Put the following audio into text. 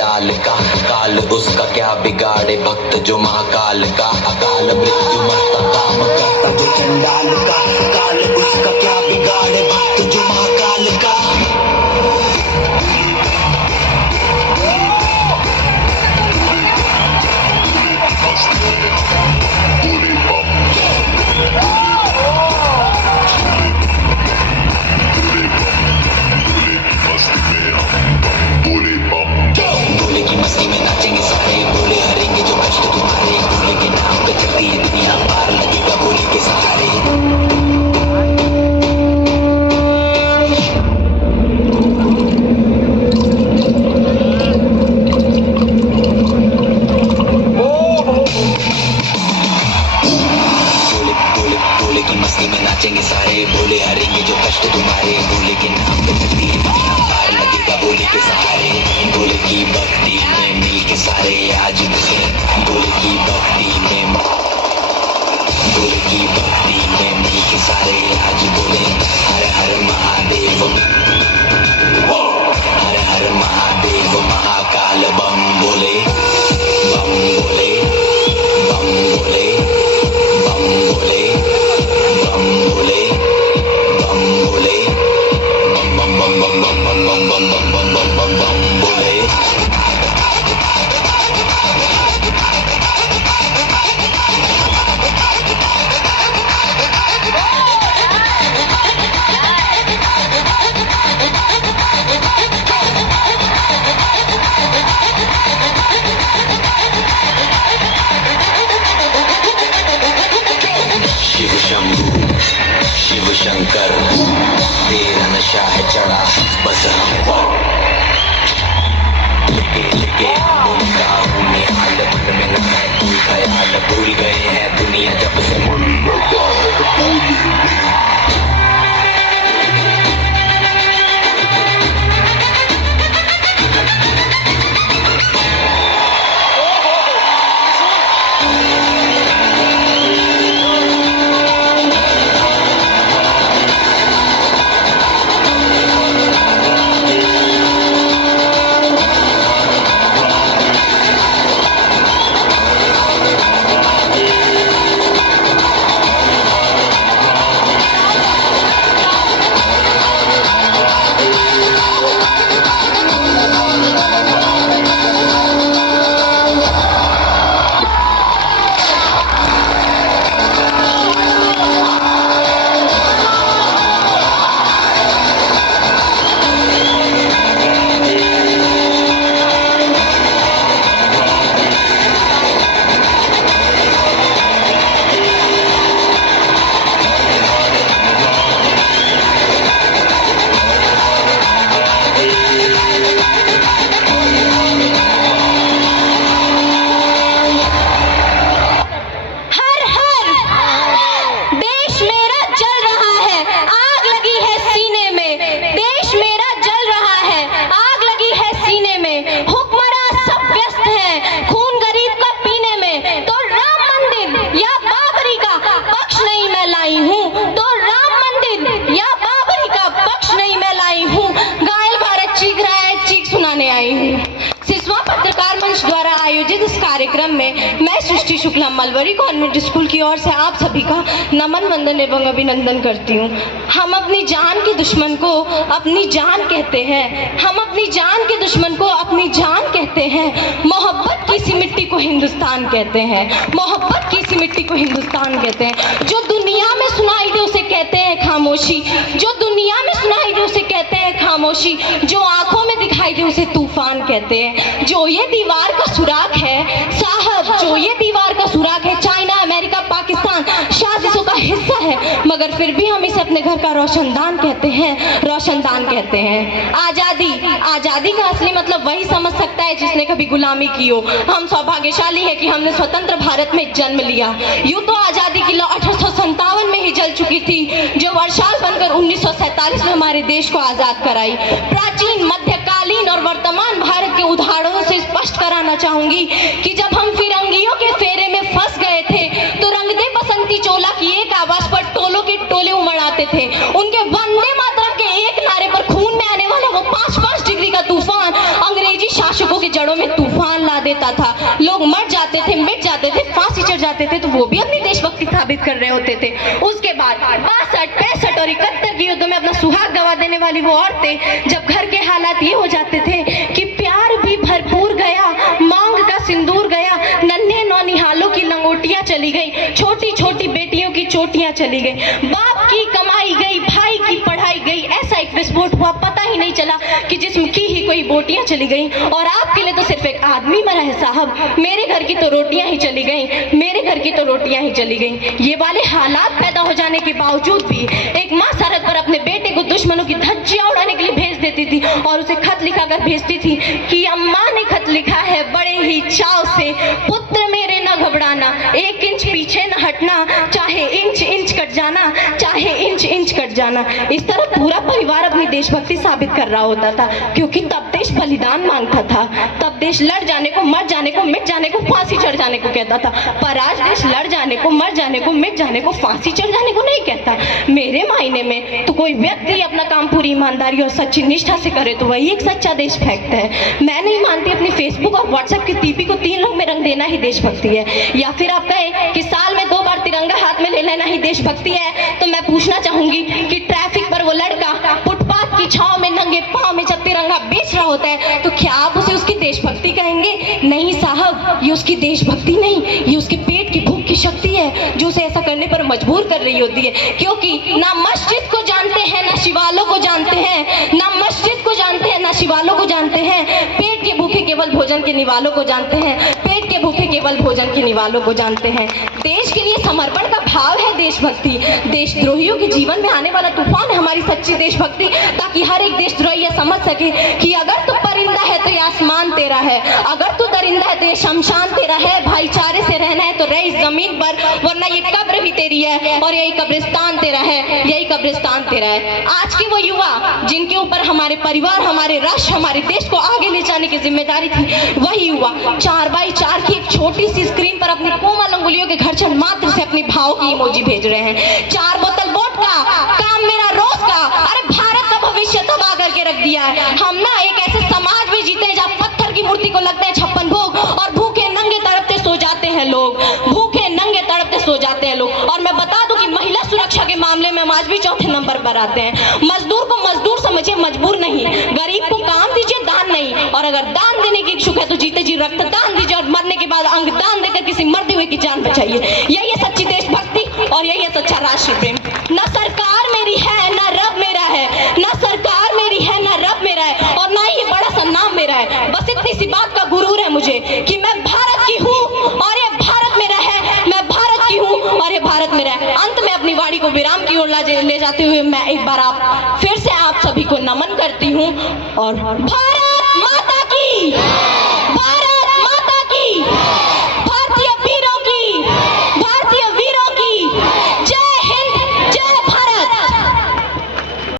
चंडाल का, काल उसका क्या बिगाड़े भक्त जो महाकाल का, अकाल मृत्यु मरता काम करता जो चंडाल का, काल उसका क्या बिगाड़े भक्त जो महाकाल का। भोले की मस्ती में नाचेंगे सारे, भोले हरेंगे जो कष्ट तुम्हारे, भोले के नाम पे चलती है दुनिया, पार लगेगा भोले के सहारे। भोले की मस्ती में नाचेंगे सारे, भोले हरेंगे जो कष्ट तुम्हारे, भोले के नाम पे चलती है दुनिया, पार लगेगा भोले के सहारे। भोले की भक्ति में मिल के सारे आज मुझे, भोले की भक्ति में, भोले की भक्ति में मिल के सारे आज बोले हर हर महादेव, हर हर महादेव महाकाल बम बोले, बम बोले, बम बोले, बम बोले, बम बोले, बम बोले, बम बम बम बम बम बम बम बम बम बम बम बम बोले। शिव शंभू शिव शंकर तेरा नशा है चढ़ा बस हम पर, लेके उनका उन्हें हाल मन में न है कोई ख्याल, भूल गए हैं दुनिया जब से मन लगा कार्यक्रम में मैं सृष्टि शुक्ला मलवरी कॉन्वेंट स्कूल की ओर से आप सभी का नमन वंदन एवं अभिनंदन करती हूँ। हम अपनी जान के दुश्मन को अपनी जान कहते हैं, हम अपनी जान के दुश्मन को अपनी जान कहते हैं। मोहब्बत की सी मिट्टी को हिंदुस्तान कहते हैं, मोहब्बत की सी मिट्टी को हिंदुस्तान कहते हैं। जो दुनिया में सुनाई दे उसे कहते हैं खामोशी, जो दुनिया में सुनाई दे उसे कहते हैं खामोशी, जो आंखों में दिखाई दे उसे तूफान कहते हैं। जो ये दीवार का सुराख है साहब, जो ये दीवार का सुराख है, चाइना अमेरिका पाकिस्तान साजिशों का हिस्सा है, मगर फिर भी हम इसे अपने घर का रोशनदान कहते हैं, रोशनदान कहते हैं। आज़ादी, आज़ादी का असली मतलब वही समझ सकता है जिसने कभी गुलामी की हो। हम सौभाग्यशाली है कि हमने स्वतंत्र भारत में जन्म लिया। यूं तो आज़ादी की लौ 1857 में ही जल चुकी थी, जो वर्षाल बनकर 1947 में हमारे देश को आज़ाद कराई। प्राचीन, मध्यकालीन और वर्तमान भारत के उदाहरणों से स्पष्ट कराना चाहूंगी कि जब हम फिरंगियों के फेरे में फंस गए थे तो रंग दे बसंती चोला की एक आवाज पर टोलों के टोले उमड़ाते थे। उनके वंदे मातरम के एक नारे पर खून में आने वाला वो 5-5 डिग्री का तूफान अंग्रेजी शासकों के जड़ों में तूफान ला देता था, लोग मर जाते थे, मिट जाते थे, फांसी चढ़ जाते थे, तो वो भी अपनी देशभक्ति साबित कर रहे होते थे। उसके बाद 62, 65 और 71 के युद्ध में अपना सुहाग गवा देने वाली वो औरतें, जब घर के हालात ये हो जाते थे कि प्यार भी भरपूर गया, मांग का सिंदूर गया, नन्हे नौनिहालों की लंगोटियां चली गई, छोटी छोटी बेटियों की चोटियां चली गई, बाप की कमाई गई, भाई की पढ़ाई गई, ऐसा एक विस्फोट हुआ, पता ही नहीं चला कि जिस्म की ही कोई बोटियां चली गई। और आपके लिए तो सिर्फ एक आदमी मरा है साहब, मेरे घर की तो रोटियां ही चली गई, मेरे घर की तो रोटियां ही चली गई। ये वाले हालात पैदा हो जाने के बावजूद भी एक माँ सरहद पर अपने बेटे को दुश्मनों की धज्जियां उड़ाने के लिए भेज देती थी और उसे खत लिखा कर भेजती थी कि अम्मा ने खत लिखा है बड़े ही चाव से, पुत्र मेरे न घबराना, 1 इंच पीछे न हटना, चाहे इंच इंच कट जाना, चाहे इंच इंच कट जाना। इस तरह पूरा परिवार अपनी देशभक्ति साबित कर रहा होता था, क्योंकि तब देश बलिदान मांगता था, तब देश लड़ जाने को, मर जाने को, मिट जाने को, फांसी चढ़ जाने को कहता था। पर आज देश लड़ जाने को, मर जाने को, मिट जाने को, फांसी चढ़ जाने को नहीं कहता। मेरे मायने में तो कोई व्यक्ति अपना काम पूरी ईमानदारी और सच्ची निष्ठा से करे तो वही एक सच्चा देशभक्त है। मैं नहीं मानती अपनी फेसबुक और व्हाट्सएप की टीपी को 3 रंग में रंग देना ही देशभक्ति है, या फिर आप कहें कि साल में 2 बार तिरंगा हाथ में ले लेना ही देशभक्ति है। तो मैं पूछना चाहूंगी कि ट्रैफिक पर वो लड़का फुटपाथ की छांव में नंगे पांव में जब तिरंगा बेच रहा होता है, तो क्या आप उसे उसकी देशभक्ति कहेंगे? नहीं साहब, ये उसकी देशभक्ति नहीं, ये उसके पेट की भूख की शक्ति है जो उसे ऐसा करने पर मजबूर कर रही होती है। क्योंकि ना मस्जिद को जानते हैं, ना शिवालों को जानते हैं, ना मस्जिद को जानते हैं, ना शिवालों को जानते हैं, पेट के भूखे केवल भोजन के निवालों को जानते हैं, पेट के भूखे केवल भोजन के निवालों को जानते हैं। देश के लिए समर्पण का भाव है देशभक्ति। देशद्रोहियों के जीवन में आने वाला तूफान है हमारी सच्ची देशभक्ति, ताकि हर एक देशद्रोही यह समझ सके कि अगर तू परिंदा है तो ये आसमान तेरा है, अगर तू दरिंदा है तो ये शमशान तेरा है, भाईचारे से रहना है तो रह इस जमीन पर, वरना ये कब्र भी तेरी है और यही कब्रिस्तान तेरा है, यही कब्रिस्तान तेरा है। आज के वो युवा जिनके ऊपर हमारे परिवार, हमारे राष्ट्र, हमारे देश को आगे ले जाने की जिम्मेदारी थी, वही युवा 4x4 की एक छोटी सी स्क्रीन पर अपनी कोमल अंगुलियों के घर्षण मात्र से अपनी भाव की इमोजी भेज रहे हैं। 4 बोतल वोडका, काम मेरा रोज का, अरे भारत का भविष्य तबाह करके रख दिया है। हम ना एक ऐसे समाज में जीते हैं जहाँ पत्थर की मूर्ति को लगते हैं 56 भोग और भूखे नंगे तड़पते सो जाते हैं लोग, भूखे नंगे तड़पते सो जाते हैं लोग। और मैं बता दूं कि महिला सुरक्षा के मामले में हम आज भी 4थे नंबर पर आते हैं। मजदूर को मजदूर समझिए, मजबूर नहीं, गरीब को काम दीजिए, दान नहीं। और अगर दान देने की इच्छुक है तो जीते जी रक्तदान दीजिए और मरने के बाद अंग दान देकर किसी मरते हुए की जान बचाइए। यही है सच्ची देशभक्ति और यही है सच्चा राष्ट्र प्रेम। ना सरकार मेरी है, ना रब मेरा है, ना सरकार मेरी है, ना रब मेरा है, और ना ही ये बड़ा सा नाम मेरा है। बस इतनी सी बात का गुरूर है मुझे कि मैं भारत की हूँ और ये भारत मेरा है, मैं भारत की हूँ और ये भारत मेरा है। अंत में अपनी वाणी को विराम की ओर ले जाते हुए मैं एक बार फिर से आप सभी को नमन करती हूँ और भारत माता की